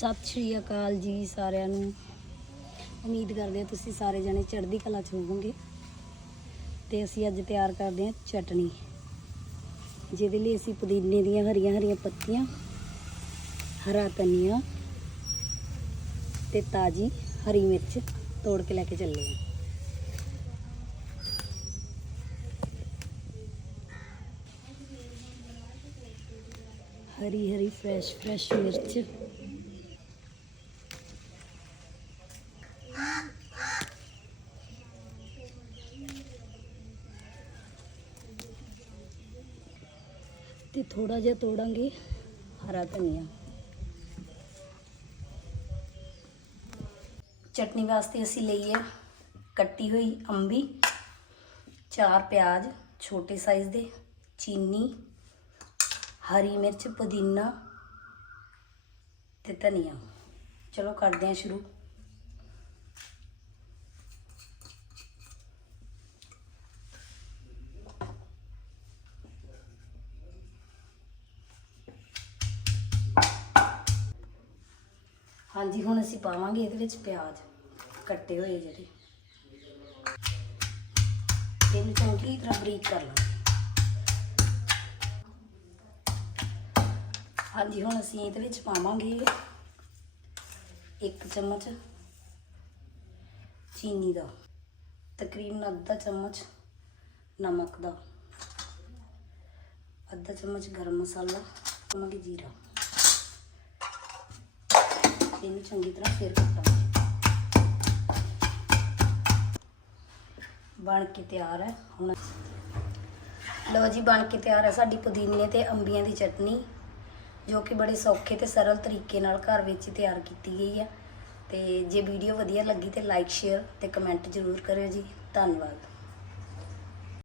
ਸਤਿ ਸ਼੍ਰੀ ਅਕਾਲ ਜੀ ਸਾਰਿਆਂ ਨੂੰ। ਉਮੀਦ ਕਰਦੇ ਹਾਂ ਤੁਸੀਂ ਸਾਰੇ ਜਣੇ ਚੜ੍ਹਦੀ ਕਲਾ ਚ ਹੋਵੋਗੇ। ਤੇ ਅਸੀਂ ਅੱਜ ਤਿਆਰ ਕਰਦੇ ਹਾਂ ਚਟਣੀ ਜਿਹਦੇ ਲਈ ਅਸੀਂ ਪੁਦੀਨੇ ਦੀਆਂ ਹਰੀਆਂ ਹਰੀਆਂ ਪੱਤੀਆਂ, ਹਰਾ ਧਨੀਆ ਤੇ ਤਾਜੀ ਹਰੀ ਮਿਰਚ ਤੋੜ ਕੇ ਲੈ ਕੇ ਚੱਲੇ ਹਾਂ। ਹਰੀ ਹਰੀ ਫਰੈਸ਼ ਫਰੈਸ਼ ਮਿਰਚ। ਤੇ ਥੋੜਾ ਜਿਹਾ ਤੋੜਾਂਗੇ ਹਰਾ ਧਨੀਆ। ਚਟਨੀ ਵਾਸਤੇ ਅਸੀਂ ਲਈ ਹੈ ਕੱਟੀ ਹੋਈ ਅੰਬੀ, ਚਾਰ ਪਿਆਜ਼ ਛੋਟੇ ਸਾਈਜ਼ ਦੇ, ਚੀਨੀ, ਹਰੀ ਮਿਰਚ, ਪੁਦੀਨਾ ਤੇ ਧਨੀਆ। ਚਲੋ, ਕਰਦੇ ਹਾਂ ਸ਼ੁਰੂ। ਹਾਂਜੀ, ਹੁਣ ਅਸੀਂ ਪਾਵਾਂਗੇ ਇਹਦੇ ਵਿੱਚ ਪਿਆਜ਼ ਕੱਟੇ ਹੋਏ ਜਿਹੜੇ। ਇਹਨੂੰ ਚੰਗੀ ਤਰ੍ਹਾਂ ਬਰੀਕ ਕਰ ਲਾਂਗੇ। ਹਾਂਜੀ, ਹੁਣ ਅਸੀਂ ਇਹਦੇ ਵਿੱਚ ਪਾਵਾਂਗੇ ਇੱਕ ਚਮਚ ਚੀਨੀ ਦਾ, ਤਕਰੀਬਨ ਅੱਧਾ ਚਮਚ ਨਮਕ ਦਾ, ਅੱਧਾ ਚਮਚ ਗਰਮ ਮਸਾਲਾ, ਪਾਵਾਂਗੇ ਜੀਰਾ। ਇਹਨੂੰ ਚੰਗੀ ਤਰ੍ਹਾਂ ਫੇਰ ਕੁੱਟਾਂਗੇ। ਬਣ ਕੇ ਤਿਆਰ ਹੈ। ਹੁਣ ਲਓ ਜੀ, ਬਣ ਕੇ ਤਿਆਰ ਹੈ ਸਾਡੀ ਪੁਦੀਨੇ ਤੇ ਅੰਬੀਆਂ ਦੀ ਚਟਨੀ, ਜੋ ਕਿ ਬੜੇ ਸੌਖੇ ਤੇ ਸਰਲ ਤਰੀਕੇ ਨਾਲ ਘਰ ਵਿੱਚ ਹੀ ਤਿਆਰ ਕੀਤੀ ਗਈ ਹੈ। ਤੇ ਜੇ ਵੀਡੀਓ ਵਧੀਆ ਲੱਗੀ ਤੇ ਲਾਈਕ ਸ਼ੇਅਰ ਤੇ ਕਮੈਂਟ ਜ਼ਰੂਰ ਕਰਿਓ ਜੀ। ਧੰਨਵਾਦ।